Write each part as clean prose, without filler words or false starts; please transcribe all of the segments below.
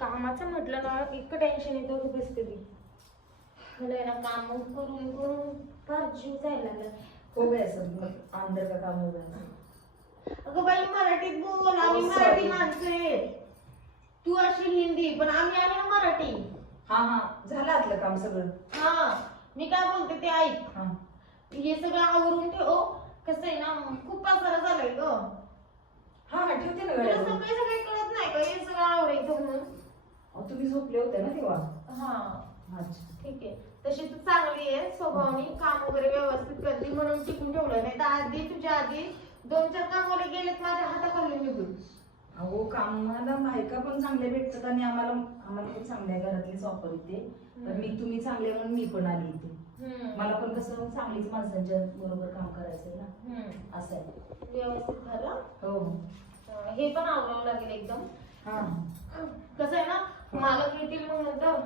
कामाचं म्हटलं ना इतकं टेन्शन येतं की बसते ती मला ना काम करून करून फार जीव जायला लागला. हो गया सर मग अंदर का काम हो गया. अगं बाई मराठीत बोल आम्ही Oh, मराठी sorry. माणसं आहे. तू अशी हिंदी पण आम्ही आहे ना मराठी. हा हा झालं आतलं काम सगळं. हा मी काय बोलते ते ऐक. हा हे सगळं आवरून ठेव. कसं आहे ना खूप पसारा झालाय ग. हा हा ठेवते ना तुला गड्या. सगळे सगळे कळत नाही का हे सगळं आवरायचं म्हणून. तुम्ही झोपले होते ना तेव्हा. हा अच्छा ठीक आहे. तशी तू चांगली आहे स्वभावाने काम वगैरे व्यवस्थित करते म्हणून टिकून ठेवलं नाही तर आधी तुझ्या आधी 2-4 कामवाले गेलेत माझ्या हाताखाली निघून. अहो कामाला बायका पण चांगल्या भेटतात आणि आम्हाला पण चांगल्या घरातलीच ऑफर येते. तर मी तुम्ही चांगले म्हणून मी पण आली इथे. मला पण कसं चांगलीच माणसांच्या बरोबर काम करायचंय ना असं आहे. व्यवस्थित झालं. हो हे पण आवरावं लागेल एकदम. हा कसं आहे ना मालक येतील मग नंतर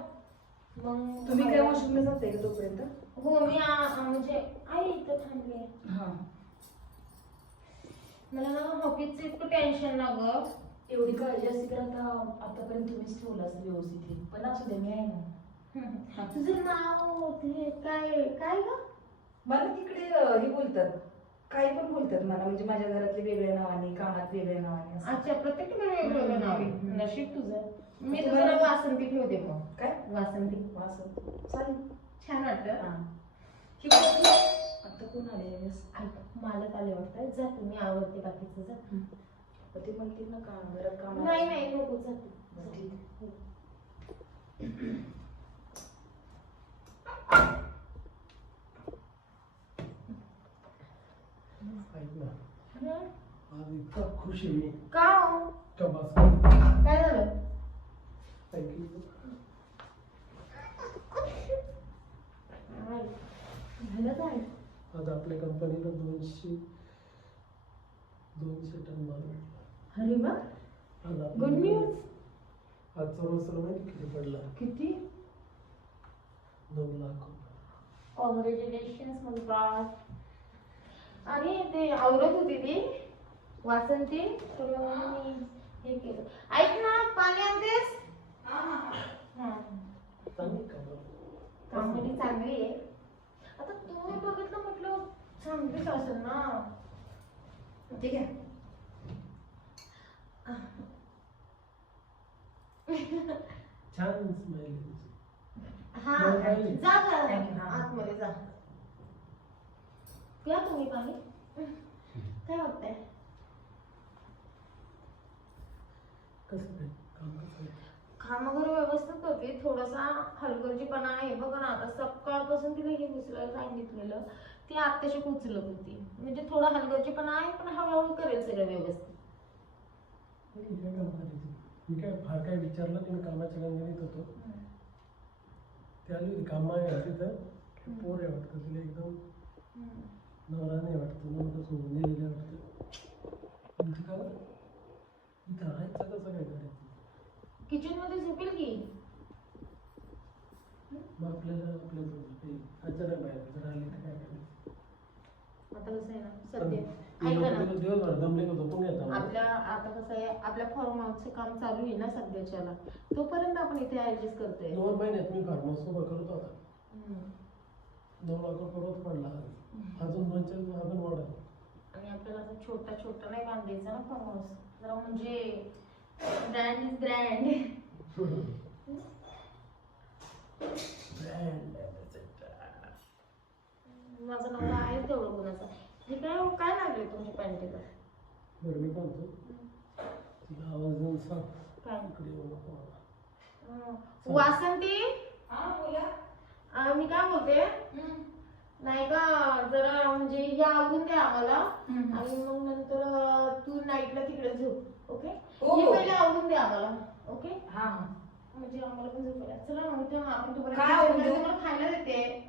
मग तुम्ही काय वॉशरूमला जाताय का तोपर्यंत. हो मी म्हणजे आई इथं थांबली आहे. हा मला ना ऑफिसचं इतकं टेन्शन ना ग. एवढी काळजी असते तर आतापर्यंत तुम्हीच ठेवलं असं व्यवस्थित. पण असू दे मी आहे ना. तुझं नाव ते काय काय ग. मला तिकडे हे बोलतात काही पण बोलतात मला म्हणजे माझ्या घरातले वेगळ्या नावाने कामात वेगळ्या नावाने असं. अच्छा प्रत्येक वेगवेगळं नाव आहे. नशीब तुझं. मी तुझं वासंती ठेवते मग. काय वासंती वासंत चालेल. छान वाटतं. हा ही कुठली? आता कोण आले ऐक मालक आले वाटतं जा तुम्ही आवडते बाकीचं जा. ते म्हणतील ना का घरात काम नाही नाही नको जा तू. ठीक. ऐक ना हं? आज इतका खुश आहे मी का हो? का बस काय झालं. झालं काय. आज आपल्या कंपनीला 200 टन माल भेटला. अरे वा आज गुड न्यूज. आज सर्वस्व माहिती किती पडला. किती 9 लाख रुपये. कॉंग्रॅच्युलेशन्स मुलगा. आणि ते आवरत होती ती वासंती तर मग मी हे केलं. ऐक ना पाणी आणतेस. हा चांगली काम कामगिरी चांगली आहे. आता तुम्ही बघितलं म्हटलं चांगलीच असेल ना. ठीक आहे. छान स्माइल हा बरं, पाहिजे. जा जा Thank you, हा. आतमध्ये जा. प्या तुम्ही पाणी. काय वाटतंय. कसं काय काम कसं आहे? काम वगैरे व्यवस्थित होती. थोडासा हलगर्जीपणा आहे बघा ना. आता सकाळपासून तिला हे उचलायला सांगितलेलं ती आत्ताशी उचलत होती. म्हणजे थोडा हलगर्जीपणा आहे पण हळूहळू करेल सगळं व्यवस्थित. काय काम करायचं मी काय फार काय विचारलं नाही. मी कामाच्या गंगणीत होतो. ते आली होती काम आहे तिथं पोर आहे वाटतं तिला एकदम नवरा नाही वाटतं नवरा सोडून गेलेलं आहे वाटतं. पण ती का इथं राहायचं कसं काय करायचं. किचन मध्ये झोपेल की. मग आपल्याला काही अचानक बाहेर जर आली तर काय करायचं. आता कसं आहे ना सध्या ऐका ना दिवसभर दमले का झोपून घेता आपल्या आता कसं आहे आपल्या फार्म हाऊसचं काम चालू आहे ना सध्याच्याला तोपर्यंत आपण इथे ऍडजस्ट करतोय. 2 महिन्यात मी फार्म हाऊस उभं करत होता. 9 लाख रुपये रोज पडला. अजून 2-4 अजून वाढत. आणि आपल्याला असं छोटा छोटा नाही बांधायचा ना फार्म हाऊस. जरा म्हणजे ब्रँड इज ब्रँड. माझा नवरा आहे तेवढं गुणाचा. हे काय लागले तुमच्या पॅन्टीला. बरं मी म्हणतो तिला आवाज देऊन सांग काय इकडे येऊ नको मला. वासंती. हा बोला. मी काय बोलते नाही का जरा म्हणजे हे आवडून द्या आम्हाला आणि मग नंतर तू नाईटला तिकडे झोप. ओके हे पहिले आवडून द्या आम्हाला. ओके हा हा म्हणजे आम्हाला पण झोपायला. चला मग तेव्हा आपण काय आवरून देऊ? तुम्हाला खायला देते.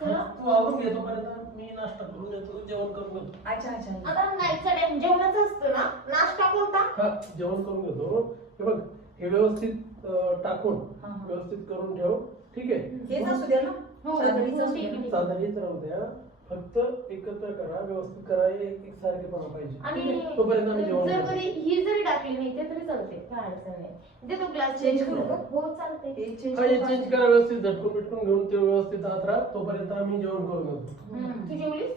चला तू आवरून घेतो पर्यंत मी नाश्ता करून येतो जेवण करून घेतो. अच्छा अच्छा. आता नाईटचा टाइम जेवणाचा असतो ना. नाश्ता कोणता. हा जेवण करून घेतो. हे बघ हे व्यवस्थित टाकून व्यवस्थित करून ठेव. ठीक आहे हेच असू द्या ना. हो साधारीच असू द्या. ठीक आहे. साधा हेच राहू द्या. फक्त एकत्र करा, व्यवस्थित करा, एक सारखेपणा पाहिजे. आणि ठीक आहे? तोपर्यंत आम्ही जेवण जर करू. कधी ही जरी टाकली नाही ते तरी चालते, काय अडचण नाही. ते तो ग्लास Change चेंज करू का? हो चालते. हे change हा, हे करू चेंज का? करा व्यवस्थित, झटकून बिटकून घेऊन ते व्यवस्थित आत राहा, तोपर्यंत आम्ही जेवण करून घेतो. तू जेवलीस?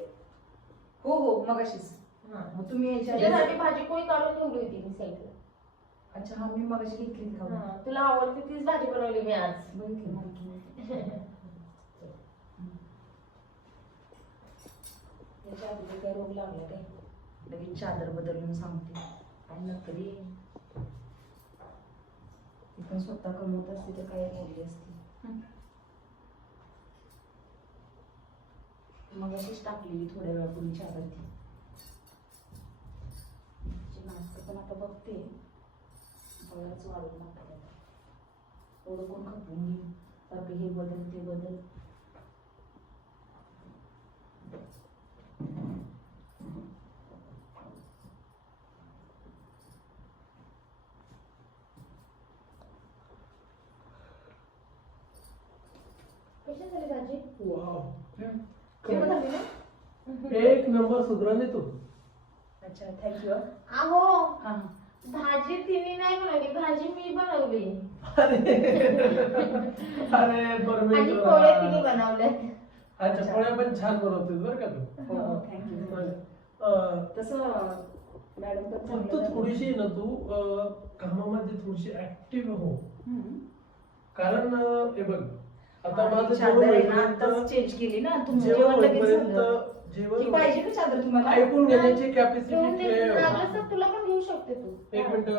हो हो मगाशीच. हा. मग तुम्ही यायच्या आधी- तुझ्यासाठी भाजी पोळी काढून ठेवली होती मी साईडला. अच्छा हा मी मगाशी घेतली का? हा, तुला आवडते तीच भाजी बनवली मी आज. बघितली माहिती. याच्या आधी काय रोग लागला काय? लगेच चादर बदलून सांगते आणि नकली ती पण स्वतः कमवत असते तर काय बोलली असते. मग अशीच टाकलेली थोड्या वेळापूर्वी चादर ती. तिची नाटकं पण आता बघते, बघायच वाढून लागते आता. एवढं कोण खपवून घेईल सारखं हे बदल ते बदल. कशी झाली भाजी? वाव. जेवण झाली ना? एक नंबर सुधरवली तू. अच्छा थँक्यू. अहो हा भाजी तिने नाही बनवली, भाजी मी बनवली. अरे अरे आणि परमेश्वरा. पोळ्या तिने बनवल्या. अच्छा, पोळ्या पण छान बनवतेस बरं का तू. हो थँक्यू. तसं मॅडम पण फक्त चांगलं थोडीशी ना तू कामामध्ये थोडीशी ऍक्टिव्ह हो. हम्म. कारण हे बघ, आता आणि माझं चादर जेवण आहे ना, होईपर्यंत- आत्ताच चेंज केली ना तुमचं जेवण जेवण लगेच होईपर्यंत झालं. जेवण ही पाहिजे का चादर तुम्हाला? ऐकून घेण्याची घेऊन कॅपॅसिटी दे, ठेव. लागलं तर तुला पण घेऊ शकते तू. एक मिनिट,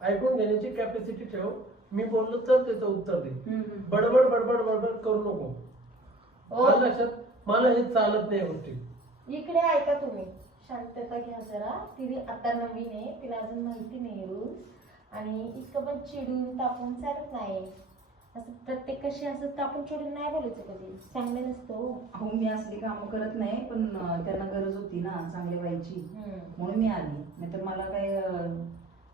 ऐकून घेण्याची कॅपॅसिटी ठेव. मी बोललो तर त्याचं उत्तर दे. हम्म. बडबड बडबड बडबड करू नको. हो. माझ्या लक्षात, मला हे चालत नाही या गोष्टी. इकडे ऐका तुम्ही, शांतता घ्या जरा. तिने आता नवीन आहे, तिला अजून माहिती नाही रूल्स. आणि इतकं पण चिडून तापून चालत नाही. असं प्रत्येक कशी असं तापून चिडून नाही बोलायचं कधी, चांगलं नसतं हो. हो मी असली कामं करत नाही पण त्यांना गरज होती ना चांगली व्हायची म्हणून मी आली. नाहीतर मला काय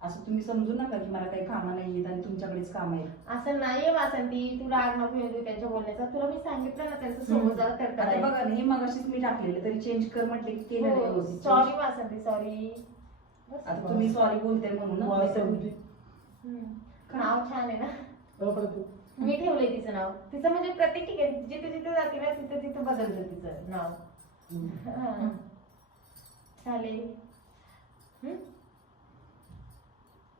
असं तुम्ही समजू नका की मला काही कामं नाही आहेत आणि तुमच्याकडेच काम आहेत. असं नाहीये वासंती, तू राग नको येऊ दे त्यांच्या बोलण्याचा. तुला मी सांगितलं ना त्यांचं समोर जरा आता करता. बघा ना, हे मगाशीच मी टाकलेलं तरी चेंज कर म्हटले की केलं नाही व्यवस्थित. सॉरी वासंती, सॉरी. आता तुम्ही सॉरी बोलताय म्हणून ना. वासंती. नाव छान आहे ना. अप्रतिम. मी ठेवलंय तिचं नाव. तिचं म्हणजे प्रत्येक ठिकाणी जिथे जिथे जाते ना तिथे तिथे बदलतं तिचं नाव. हा. चालेल.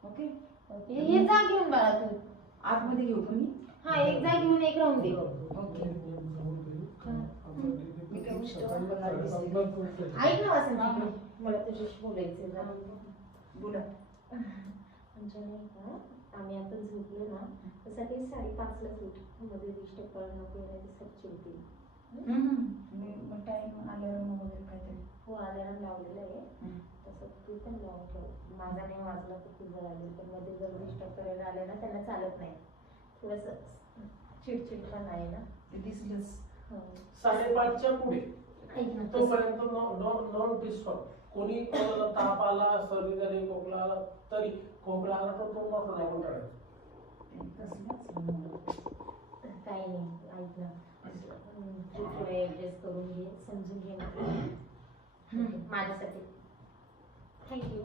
ओके ओके, हे जा घेऊन बाळा तू. आतमध्ये घेऊ का मी? हा, एक जा घेऊन एक राहून दे. ओके. मी काय मिस्टर बनणार दिसते. ऐक ना वासंती, मला तुझ्याशी बोलायचं जरा. बोला. आमच्या नाही का, आम्ही आता झोपलो ना तर सकाळी 5:30लाच उठ. मध्ये डिस्टर्ब करायला नको, नाही तर सब चिडतील. मी टाइम अलार्म वगैरे काहीतरी. हो, अलार्म लावलेला आहे. तसं तू पण लावून ठेव. माझा नाही वाजला तर तुझं लागेल. पण मध्ये जर डिस्टर्ब करायला आले ना त्यांना चालत नाही. थोडंसं चिडचिड पण आहे ना. ते दिसलंच. 5:30च्या पुढे ऐक ना, तोपर्यंत नॉन डिस्टर्ब. कोणी कोणाला ताप आला, सर्दी झाली, खोकला आला तरी, खोकला आला तर तो मात्र लागून करायचं. काही नाही, ऐक ना. तू थोडं ऍडजस्ट करून घे, समजून घे ना. माझ्यासाठी. थँक्यू.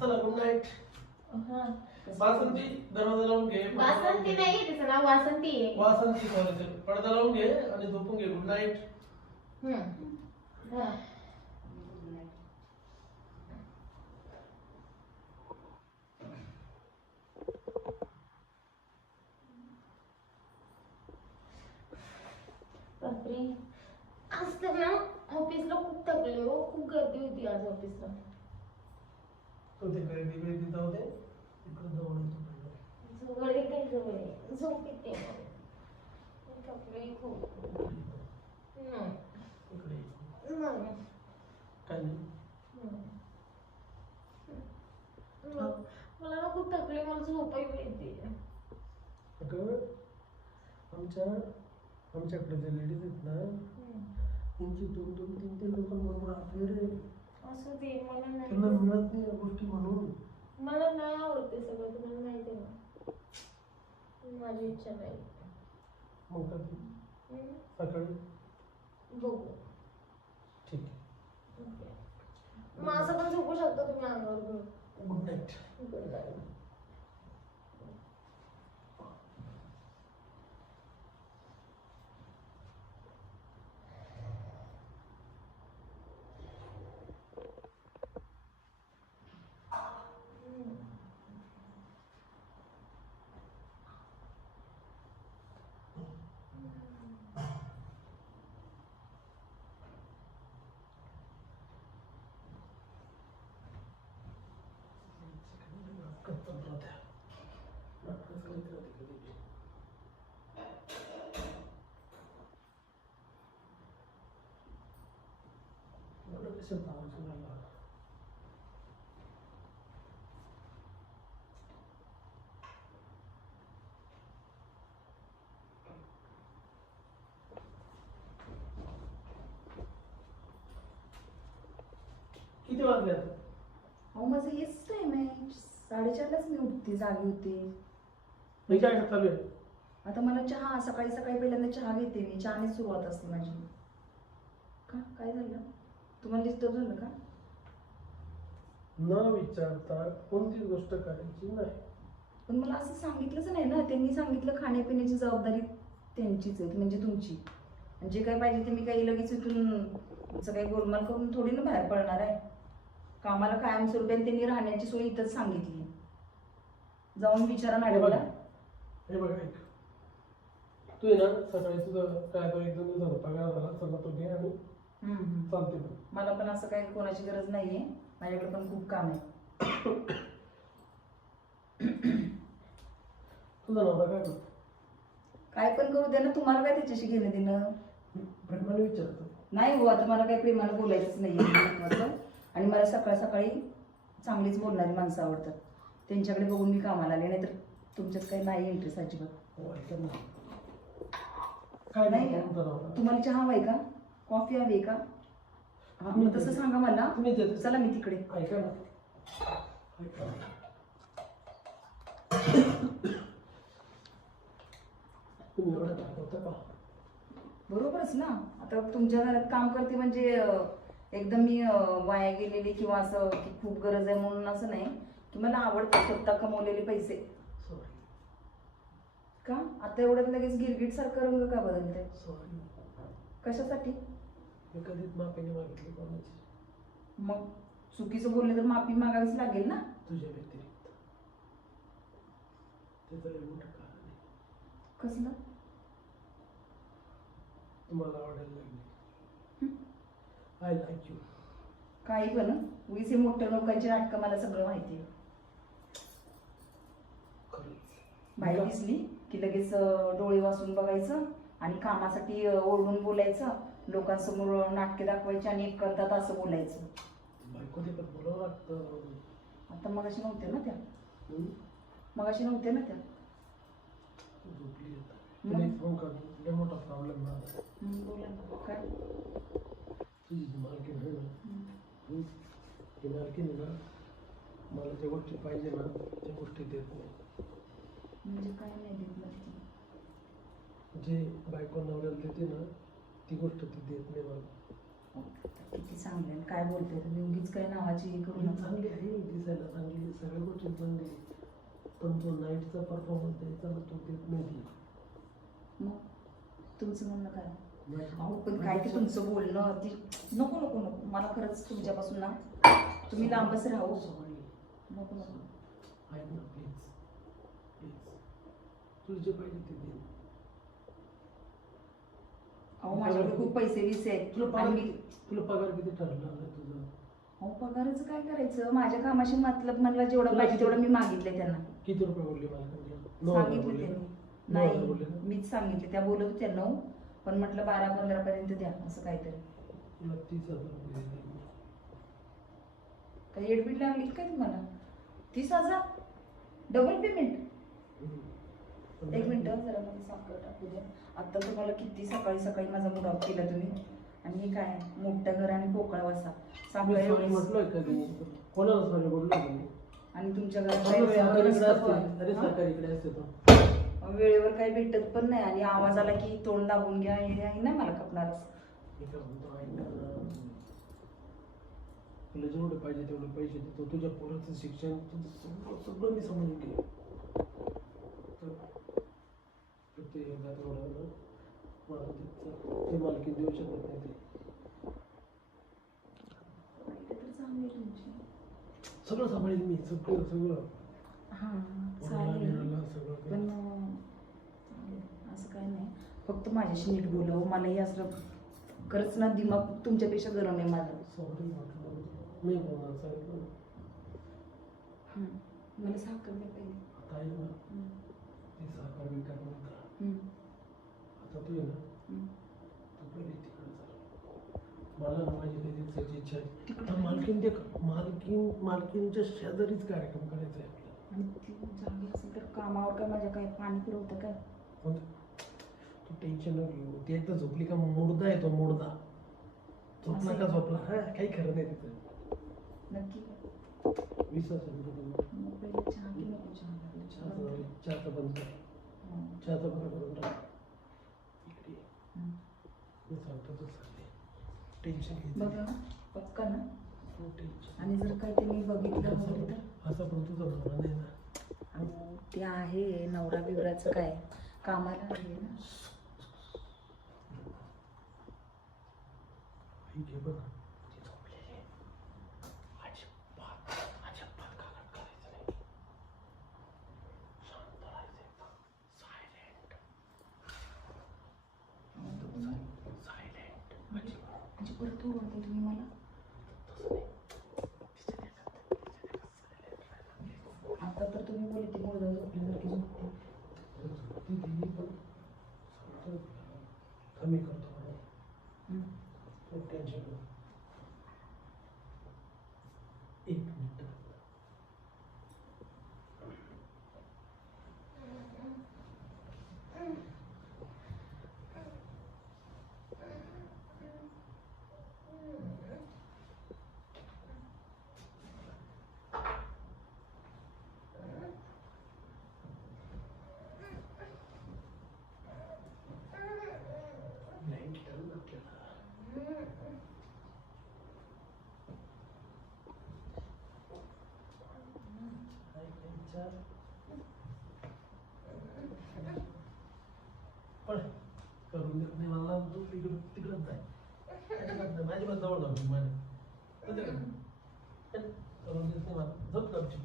चला, गुड नाईट. वासंती, दरवाजा लावून घे. वासंती नाही, तिचं नाव वासंती आहे. वासंती, सॉरी, पडदा लावून घे आणि झोपून घे. Good night. हा. बापरे, आज तर ना ऑफिसला खूप थकले हो. खूप गर्दी होती आज ऑफिसला. तो ते गर्दी बिर्दी जाऊ दे. इकडं जवळ येतो. जवळ आहे, काही जवळ आहे. झोप येते. थकले खूप. इकडे ये. नाही. काय नाही. मला ना खूप थकले, मला झोपाही येते. अगं, आमच्याकडे जे लेडीज आहेत ना, त्यांची 2-2, 3-3 लोकांबरोबर अफेअर आहे. असं दे, मला त्यांना नाही. मिळत नाही या गोष्टी म्हणून. मला नाही आवडते सगळं, तुम्हाला माहिती आहे ना. माझी इच्छा नाही. मग कधी? सकाळी. बघू. मग असं पण झोपू शकता तुम्ही अंगावर घेऊन. Good night. Good night. किती वाजले आता? अहो माझं हेच टाइम आहे, 4:30लाच मी उठते, जागी होते. मी काय चालू आहे? आता मला चहा, सकाळी सकाळी पहिल्यांदा चहा घेते मी, चहाने सुरुवात असते माझी. का काय झालं, तुम्हाला डिस्टर्ब झालं का? न विचारता कोणतीच गोष्ट करायची नाही. पण मला असं सांगितलंच नाही ना, त्यांनी सांगितलं खाण्यापिण्याची जबाबदारी त्यांचीच आहे, म्हणजे तुमची. आणि जे काय पाहिजे ते मी काही लगेच इथून काही गोलमाल करून थोडी ना बाहेर पडणार आहे. कामाला कायमस्वरूपी त्यांनी राहण्याची सोय इथंच सांगितली. जाऊन विचारा मॅडमला. हे बघा ऐक, तू आहे ना सकाळी तुझं काय तो 1-2 दिवसाचा पगार झाला सगळं तो घे आणि चालते. मला पण असं काही कोणाची गरज नाहीये, माझ्याकडे पण खूप काम आहे. तुझा नवरा काय करतो? काय पण करू दे ना, तुम्हाला काय त्याच्याशी घेणं देणं? प्रेमाने विचारतो. नाही हो, आता मला काही प्रेमानं बोलायचंच नाहीये. आणि मला सकाळ सकाळी चांगलीच बोलणारी माणसं आवडतात. त्यांच्याकडे बघून मी कामाला आले, नाहीतर तुमच्यात काही नाही इंटरेस्ट अजिबात. हो ऐका ना, काय नाही नाही तुझा नवरा? तुम्हाला चहा हवाय का, कॉफी हवी का? हा, मग तसं सांगा मला. तुम्ही देते. चला मी तिकडे. ऐका ना, ऐका ना. तुम्ही एवढं दाखवता का? बरोबरच ना, आता तुमच्या घरात काम करते म्हणजे एकदम मी वाया गेलेली किंवा असं की खूप गरज आहे म्हणून असं नाही, की मला आवडतं स्वतः कमवलेले पैसे. सॉरी. का आता एवढ्यात लगेच गिरगिट सारखं रंग का बदलते? सॉरी. कशासाठी? मी कधीच माफी नाही मागितली कोणाची. मग चुकीचं बोलले तर माफी मागावीच लागेल ना. तुझ्या व्यतिरिक्त. त्याचं लय मोठं कारण आहे. कसलं? तुम्हाला आवडायला लागली. I like you. काही पण उगीच हे मोठ्या लोकांची नाटकं मला सगळं माहिती आहे. खरंच. बाहेर दिसली की लगेच डोळे वाचून बघायचं आणि कामासाठी ओरडून बोलायचं, लोकांसमोर नाटके दाखवायची आणि एक करतात असं बोलायचं. बायको ते पण बोलावं लागतं. आता मगाशी नव्हत्या ना त्या, हम्म? मगाशी नव्हत्या ना त्या. झोपली आता. तिला एक फोन कर, लय मोठा प्रॉब्लेम झाला. बोला ना. काय? तुझी जी मालकीण आहे ना, ती मालकीण आहे ना, मला ज्या गोष्टी पाहिजे ना त्या गोष्टी देत नाही. म्हणजे काय नाही देत मला ती? जे बायको नवऱ्याला देते ना ती गोष्ट ती देत नाही मला. किती चांगले आणि काय बोलते तुम्ही, उगीच काय नावाची हे करू नका. चांगली आहे, दिसायला चांगली आहे, सगळ्या गोष्टी चांगली आहे. पण जो नाईटचा परफॉर्मन्स द्यायचा ना तो देत नाही ती. मग तुमचं म्हणणं काय? नाही. अहो पण काय ते तुमचं बोलणं ती नको नको नको, मला खरंच तुमच्यापासून ना तुम्ही लांबच राहू. सॉरी. नको नको. ऐक ना प्लीज प्लीज, तुला जे पाहिजे ते दे. अहो माझ्याकडे खूप पैसे विसे आहेत. तुला पगार किती ठरला आहे तुझं? अहो पगाराचं काय करायचं, माझ्या कामाशी मतलब मला जेवढं पाहिजे तेवढं मी मागितलंय त्यांना. किती रुपये बोलले मला? सांगितलं त्यांनी. नाही मीच सांगितले, त्या बोलत होत्या 9, पण म्हटलं 12-15 पर्यंत द्या असं काहीतरी. तुला 30,000 रुपये दिले. काही एडमिट लागली काय तुम्हाला? 30,000 डबल पेमेंट? एक मिनिट जरा मला साखर टाकू द्या. आता तुम्हाला किती सकाळी सकाळी माझा मूड ऑफ केला तुम्ही. आणि हे काय मोठं घर आणि पोकळा वासा साखर एवढी. म्हटलोय कधी कोणाला सॉरी बोललो मी? आणि तुमच्या घरात सरकारीकडे असते तो वेळेवर काही भेटत पण नाही आणि आवाज आला की तोंड दाबून घ्या, हे आहे नाही मला खपणार. तुला जेवढे पाहिजे तेवढे पैसे देतो, तुझ्या पोराचं शिक्षण तुझं सगळं सगळं मी समजून घे. तर ते एकदा थोडं ना मला ते मालकी देऊ शकत नाही. ते तर चांगली तुमची. ते सगळं सांभाळेल मी, सगळं सगळं हा पोराला चालेल. बिराला सगळं पण काही. चालेल, असं काय नाही. फक्त माझ्याशी नीट बोलाव. मलाही असं खरंच ना दिमाग तुमच्यापेक्षा गरम आहे माझा. सॉरी म्हटलं मी बोलणार सांगितलं ना. मला साखर नाही पाहिजे. आता आहे ना ती साखर विकार नंतर आता तू आहे ना तू पहिले तिकडे जा. मला ना माझी काही दिवसाची इच्छा आहे तिकडं मालकीनच्या शेजारीच कार्यक्रम करायचा आहे आपल्याला. आणि ती जागी असेल तर कामावर काय माझ्या काय पाणी पुरवतं काय? पण तू टेन्शन नको घेऊ. ती एकदा झोपली का मुर्दा येतो, मुर्दा. झोपला का झोपला, हा काही खरं नाही तिथं. नक्की विश्वास आहे ना तुला? मग पहिले चहा की नको चहा लागला? चहाचा बंद कर. चहाचा बंद करून टाक. इकडे ये. मी सांगतो तू सांगते. टेन्शन घे बघा पक्का ना. तू टेन्शन. आणि जर काही त्यांनी बघितलं वगैरे तर असं पण तुझा नवरा नाही ना. अहो, ते आहे नवरा बिवराचं काय कामाला आहे ना. ही घे बघ. ती झोपलेली आहे. अजिबात कागद करायचं नाही. शांत राहायचं एकदम. सायलेंट. सायलेंट. म्हणजे परत ओरडते तुम्ही मला. आता तर तुम्ही बोलले ती मुलगा झोपल्यासारखी झोपते. कमी करतो टेन्शन. एक मिनिट. पण करून देत नाही मला. तू तिकडं तिकडंच जाय. माझी पण जवळ जाऊ माझ्या करून देत नाही मला. झोप करची.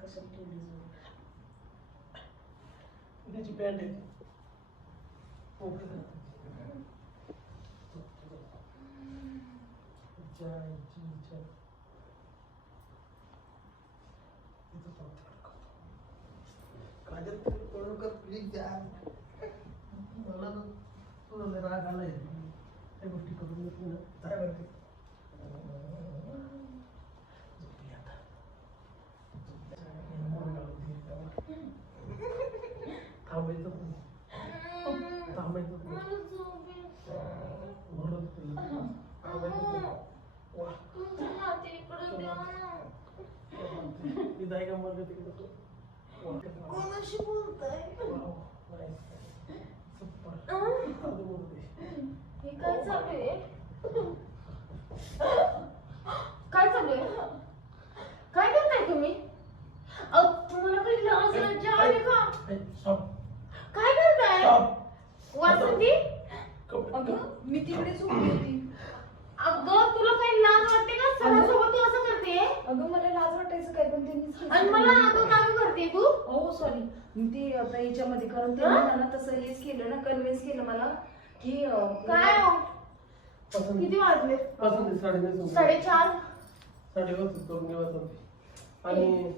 कशाला ठेवली जोड? त्याची पॅन्ट आहे. काजल करून कर प्लीज यार. मला ना तुला राग आलाय. त्या गोष्टी करून देत नाही ना. काय बरं झोपली आता. थांबायचं थांबायचं म्हणून तुला थांबायचं. वा ती जाय का मला तिकडे. कोणाशी बोलताय? हे काय चालू आहे? काय चालू आहे? काय करताय तुम्ही? तुम्हाला काही लाज लज्जा आहे का? काय करताय? वासंती? अगं मी तिकडे झोपली होती. अगं तुला काही लाज वाटते का? सणासोबत तू असं करते? अगं मला लाज वाटायचं काय पण त्यांनी. आणि मला अगं काय करते तू? हो सॉरी. ते आता याच्यामध्ये कारण त्यांनी ना तसं हेच केलं ना, कन्व्हिन्स केलं मला की काय हो? किती वाजले? 4:30. करून घ्यायचं. आणि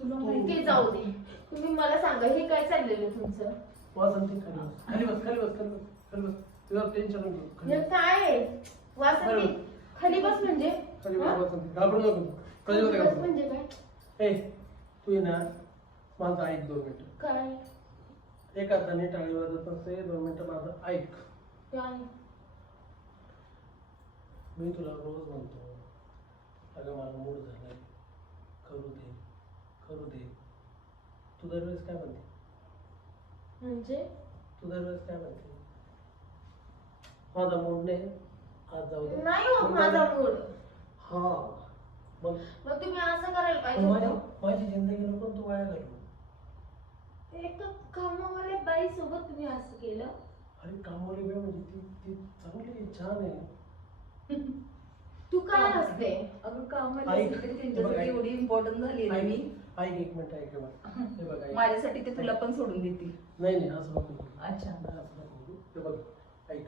तुला माहिती ते जाऊ दे. तुम्ही मला सांगा हे काय चाललेलं तुमचं? वासंती खाली बस खाली बस खाली बस खाली बस. तुझं टेन्शन नको. हे काय आहे? वासंती खाली बस म्हणजे? खाली बस वासंती. घाबरू नको. खाली बस म्हणजे काय? तू ये ना माझं ऐक 2 मिनिटं. काय? एक हाताने टाळी वाजत असते. 2 मिनिटं माझं ऐक. काय? मी तुला रोज म्हणतो अगं मला मूड झालाय, करू दे करू दे. तू दरवेळेस काय म्हणते? म्हणजे तू दरवेळेस काय म्हणते माझा मूड नाही आज जाऊ दे नाही होत माझा मूड. हा मग मग तुम्ही असं करायला पाहिजे माझी होतं. माझी जिंदगी नको तू वाया घालू. एक कामावाल्या बाई सोबत तुम्ही असं केलं. अरे कामवाली वेळ म्हणजे ती ती चांगली आहे, छान आहे. तू काय असते? अगं कामाला ऐक, तरी हे बघ, त्यांच्यासाठी ऐक. एवढी इम्पॉर्टंट झाली आहे ना मी. ऐक एक मिनिट ऐक हे बघ. हे बघ ऐक. माझ्यासाठी ते तुला पण सोडून देतील. नाही नाही असं नको. अच्छा. नाही, असं नको बोलू. हे बघ ऐक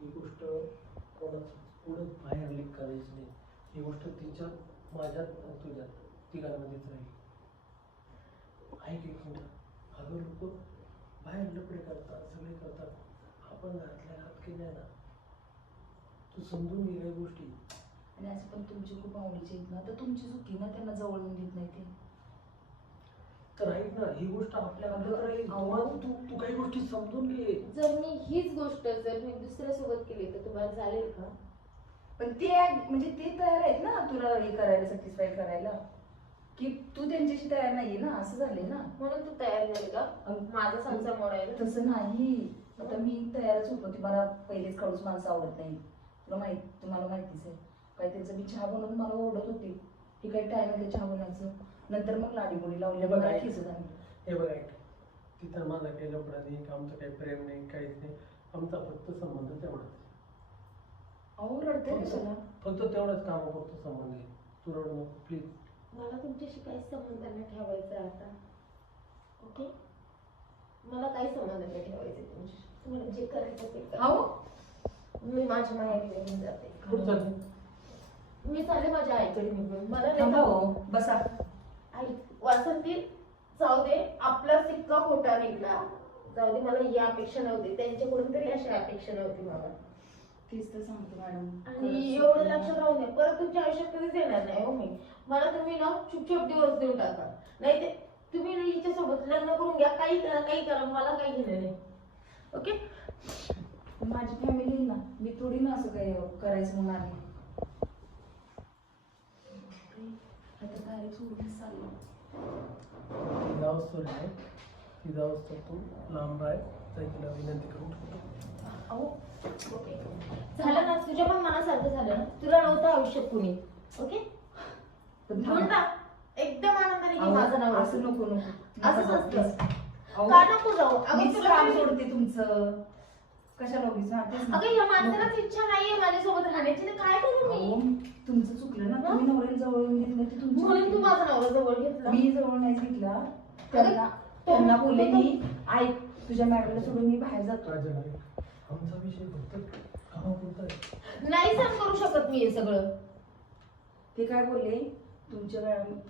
ही गोष्ट कोणाच पुढे बाहेर लीक करायची नाही. ही गोष्ट तिच्या माझ्यात आणि तुझ्यात तिघांमध्येच राहील. ऐक एक मिनिट. अगं लोक बाहेर लपडे करतात सगळे करतात आपण घरातल्या घरात केल्या ना. तू समजून घे काही गोष्टी. आणि असं पण तुमची खूप आवडीचे आहेत ना, तर तुमची चुकी ना त्यांना जवळ येऊन देत नाही ते. तर ऐक ना ही गोष्ट आपल्या हातात राहील. अहो. तू तू काही गोष्टी समजून घे. जर मी हीच गोष्ट जर मी दुसऱ्या सोबत केली तर तुम्हाला चालेल का? पण ते म्हणजे ते तयार आहेत ना तुला हे करायला, सॅटिस्फाय करायला, की तू त्यांच्याशी तयार नाहीये ना, असं झालंय ना. म्हणून तू तयार झाली का माझा संसार मोडायला? तसं नाही. आता मी तयारच होतो. ती मला पहिलेच कडूच माणसं आवडत नाही. तुम्हाला माहितीच आहे. काय त्यांचं मी चहा बनवून मला ओरडत होती की काही टाइम आहे चहा बनवायचं. नंतर मग लाडीगोडी लावली. हे बघ मला ऐक. खिसत आणली. हे बघ ऐक तिथं माझा काही लपडा नाही आमचं काही प्रेम नाही काहीच नाही. आमचा फक्त संबंध तेवढाच. अहो रडते कशाला? फक्त तेवढाच कामापुरतं संबंध आहे. तू रडू नको प्लीज. मला तुमच्याशी काहीच संबंध नाही ठेवायचा आता. ओके मला काही संबंध नाही ठेवायचे तुमच्याशी. तुम्हाला जे करायचं ते करा. अहो मी माझ्या माहेरी निघून जाते. कुठं चालली? मी चालले माझ्या आईकडे निघून. मला नाही थांबा का- हो, बसा. आई वासंती जाऊ दे. आपला सिक्का खोटा निघला. जाऊ दे. मला ही अपेक्षा नव्हती त्यांच्याकडून तरी अशी अपेक्षा नव्हती मला. तेच तर सांगतो मॅडम. आणि एवढं लक्षात राहून द्या परत तुमच्या आयुष्यात कधीच येणार नाही हो मी. मला तुम्ही ना चुपचाप दिवस देऊन टाका. नाही ते तुम्ही हिच्यासोबत लग्न करून घ्या. काही करा मला काही घेणं नाही. ओके माझी फॅमिली ना, मी थोडी ना असं काही करायचं म्हणून आली. आता डायरेक्ट सोडून चाललो. ती जाऊस तर नाही ती जाऊस तर तू लांब राह. तिला विनंती करून ठेवतो. अहो ओके झालं ना. तुझ्या पण मनासारखं झालं ना. तुला नव्हतं आयुष्यात कुणी. ओके पण घेऊन टाक एकदम आनंदाने घे अहो, माझं नाव. असं नको नको. असंच नका असतं. जाऊ, अहो, का नको जाऊ? अगं मीच तुला काम मी- सोडते तुमचं. कशाला उगीच वाटतेच ना. अगं या माणसालाच इच्छा नाहीये माझ्यासोबत राहण्याची. तर काय करू अहो, मी? तुमचं चुकलं ना. तुम्ही नवऱ्याला जवळ येऊन घेतलं ते तुमचं म्हणून तू चुकलं. माझा नवरा जवळ घेतला. मी जवळ नाही घेतला. त्यांना बोलले मी ऐक तुझ्या मॅडमला सोडून मी बाहेर जातो. राजा नाईक आमचा विषय फक्त कामापुरता आहे. नाही सहन करू शकत मी हे सगळं. ते काय बोलले तुमच्या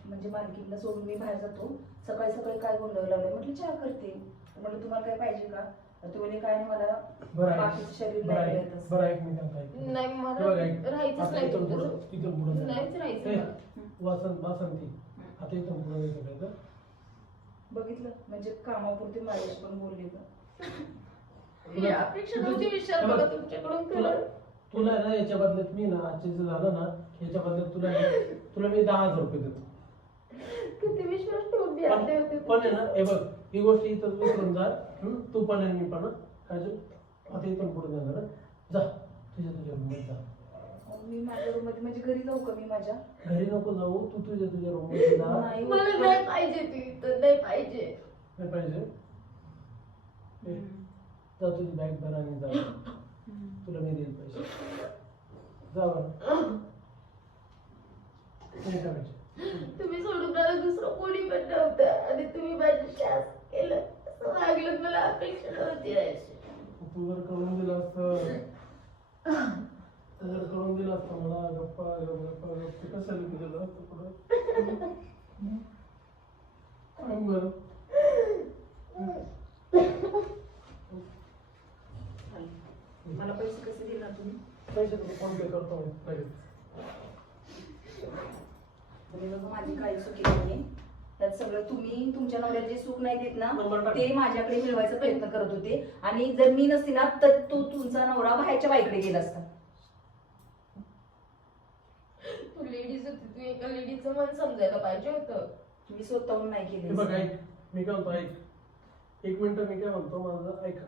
म्हणजे मालकीला सोडून मी बाहेर जातो. सकाळी सकाळी काय गोंधळ लावले. म्हटलं चहा करते. म्हटलं तुम्हाला काय पाहिजे का? ते बोलले काय नाही मला बरं आहे. बाकीचं शरीर बरं नाही आहे. मिळत असं. बरं ऐक मी सांगतो ऐक. नाही हे मला बघ ऐक. राहायचंच आता नाही इथून पुढं तुमच्यासोबत. इथून पुढं नाहीच राहायचं ए, मला. वासंती आता इथून पुढं नाही करायचं. बघितलं म्हणजे कामापुरती माझ्याशी पण बोलले का? ही अपेक्षा नव्हती विचार बघा तुमच्याकडून तुला खरं. तुला ना याच्या बदल्यात मी ना आजचे जे झालं ना याच्या बदल्यात तुला मी 10,000 रुपये देतो. किती विश्वास ठेवून द्या होते. पण आहे ना हे बघ ही गोष्ट इथं विसरून जा. तू पण आहे मी पण काय आता इथून पुढे जाणार हं? जा तुझ्या रूममध्ये जा. मी माझ्या रूम मध्ये म्हणजे घरी जाऊ का मी माझ्या? घरी नको जाऊ तू तुझ्या रूममध्ये जा. नाही मला होत. नाही पाहिजे ती तर नाही पाहिजे. नाही पाहिजे ए, जा तुझी बॅग भर आणि जा. तुला मी देईल पैसे. जा बरं. नाही करायचे. तुम्ही सोडून मला दुसरं कोणी पण नव्हतं आणि तुम्ही माझी शास केलं. असं वागलं मला अपेक्षा नव्हती अशी. तू जर करून दिलं असतं करून दिलं असतं मला गप्पा कशाला दिलेलं असतं पुढं. सांग बरं. मला पैसे कसे देणार तुम्ही? पैसे तुला फोन पे करतो मी लगेच. तुम्ही बघा माझी काही चुकी नाहीये. त्यात सगळं तुम्ही तुमच्या नवऱ्यात जे सुख नाही देत ना नंबर टाक. ते माझ्याकडे मिळवायचा प्रयत्न करत होते. आणि जर मी नसते ना तर तो तुमचा नवरा बाहेरच्या बाईकडे गेला असता. तू लेडीज होती. तू एका लेडीचं मन समजायला पाहिजे होतं. तुम्ही स्वतःहून नाही हे केले. बघ ऐक मी काय म्हणतो ऐक एक मिनिट मी काय म्हणतो, माझं ऐका.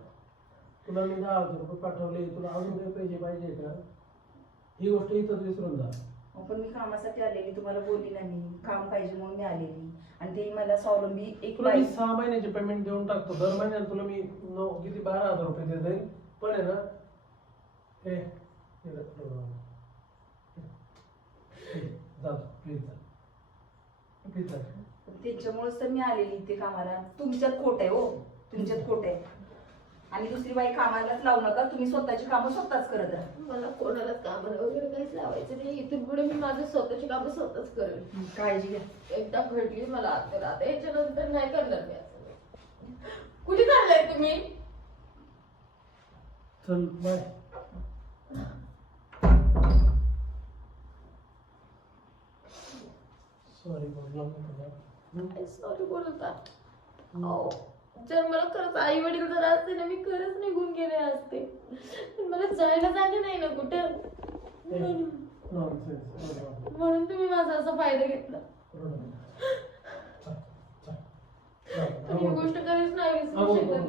तुला मी 10,000 रुपये पाठवले, तुला अजून काही पैसे पाहिजे का? ही गोष्ट इथंच विसरून जा. पण मी कामासाठी आलेली, तुम्हाला बोलली ना मी काम पाहिजे म्हणून मी आलेली. आणि ते मला स्वावलंबी एक तुला मी 6 महिन्याचे पेमेंट देऊन टाकतो. दर महिन्याला तुला मी किती 12,000 रुपये देते. पण आहे ना हे जा प्लीज जा, प्लीज जा. त्याच्यामुळेच तर मी आलेली इथे कामाला. तुमच्यात खोट आहे हो, तुमच्यात खोट आहे. आणि दुसरी बाई कामालाच लावू नका, तुम्ही स्वतःची कामं स्वतःच करत राहा. मला कोणालाच कामाला वगैरे काहीच लावायचं नाही. इथून पुढे मी माझं स्वतःची कामं स्वतःच करेल. काळजी घ्या. एकदा घडली मला आता याच्यानंतर नाही करणार मी असं. कुठे चाललाय तुम्ही? चल बाय. सॉरी बोललो तुला. सॉरी बोलता. अहो, जर मला खरंच आई वडील जर असते ना, मी खरंच निघून गेले असते. पण मला जायला जागे नाही ना कुठं. म्हणून तुम्ही माझा असा फायदा घेतला. तुम्ही गोष्ट कधीच नाही विसरू शकत.